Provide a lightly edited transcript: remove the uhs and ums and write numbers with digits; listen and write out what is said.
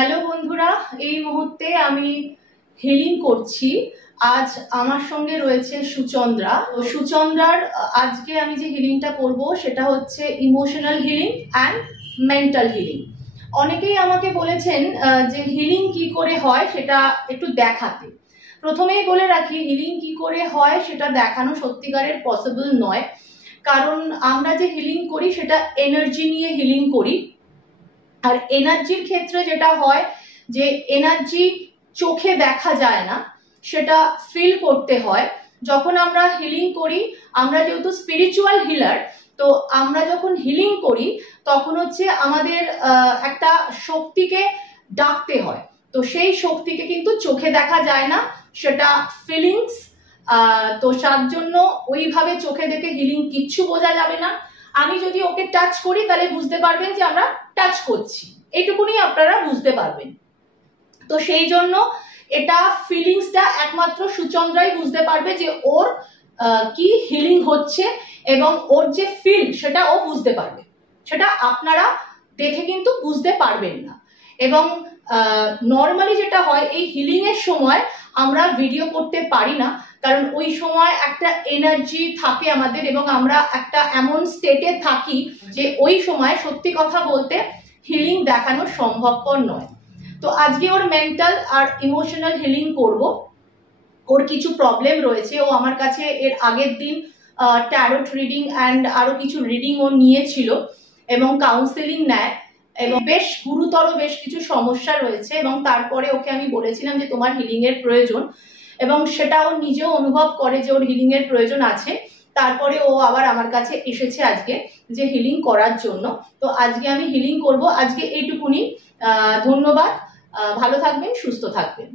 Hello বন্ধুরা, এই মুহূর্তে আমি হিলিং করছি। আজ আমার সঙ্গে রয়েছে সুচন্দ্রা। সুচন্দ্রার আজকে আমি যে হিলিংটা করব সেটা হচ্ছে emotional healing and mental healing. অনেকেই আমাকে বলেছেন যে হিলিং কি করে হয় সেটা একটু দেখাতে। প্রথমেই বলে রাখি, হিলিং কি করে হয় সেটা দেখানো সত্যিকারের পসিবল নয়, কারণ আমরা যে হিলিং করি সেটা এনার্জি নিয়ে হিলিং করি। আর এনার্জির ক্ষেত্রে যেটা হয় যে এনার্জি চোখে দেখা যায় না, সেটা ফিল করতে হয়। যখন আমরা হিলিং করি, আমরা যেহেতু স্পিরিচুয়াল হিলার, তো আমরা যখন হিলিং করি তখন হচ্ছে আমাদের একটা শক্তিকে ডাকতে হয়। তো সেই শক্তিকে কিন্তু চোখে দেখা যায় না, সেটা ফিলিংস। তো তার জন্য ওইভাবে চোখে দেখে হিলিং কিচ্ছু বোঝা যাবে না। আমি যদি ওকে টাচ করি তাহলে বুঝতে পারবেন যে আমরা টাচ করছি, এইটুকুনি আপনারা বুঝতে পারবেন। তো সেই জন্য এটা ফিলিংসটা একমাত্র সুচন্দ্রাই বুঝতে পারবে যে ওর কি হিলিং হচ্ছে, এবং ওর যে ফিল সেটা ও বুঝতে পারবে। সেটা আপনারা দেখে কিন্তু বুঝতে পারবেন না। এবং নর্মালি যেটা হয়, এই হিলিং এর সময় আমরা ভিডিও করতে পারি না, কারণ ওই সময় একটা এনার্জি থাকে আমাদের এবং আমরা একটা এমন স্টেটে থাকি যে ওই সময় সত্যি কথা বলতে হিলিং দেখানো সম্ভবপর নয়। তো আজকে ওর মেন্টাল আর ইমোশনাল হিলিং করব। ওর কিছু প্রবলেম রয়েছে, ও আমার কাছে এর আগের দিন ট্যারোট রিডিং অ্যান্ড আরো কিছু রিডিং ও নিয়েছিল এবং কাউন্সেলিং নেয়, এবং বেশ গুরুতর বেশ কিছু সমস্যা রয়েছে। এবং তারপরে ওকে আমি বলেছিলাম যে তোমার হিলিং এর প্রয়োজন, এবং সেটা ও নিজেও অনুভব করে যে ওর হিলিং এর প্রয়োজন আছে। তারপরে ও আবার আমার কাছে এসেছে আজকে যে হিলিং করার জন্য। তো আজকে আমি হিলিং করব। আজকে এইটুকুনি। ধন্যবাদ। ভালো থাকবেন, সুস্থ থাকবেন।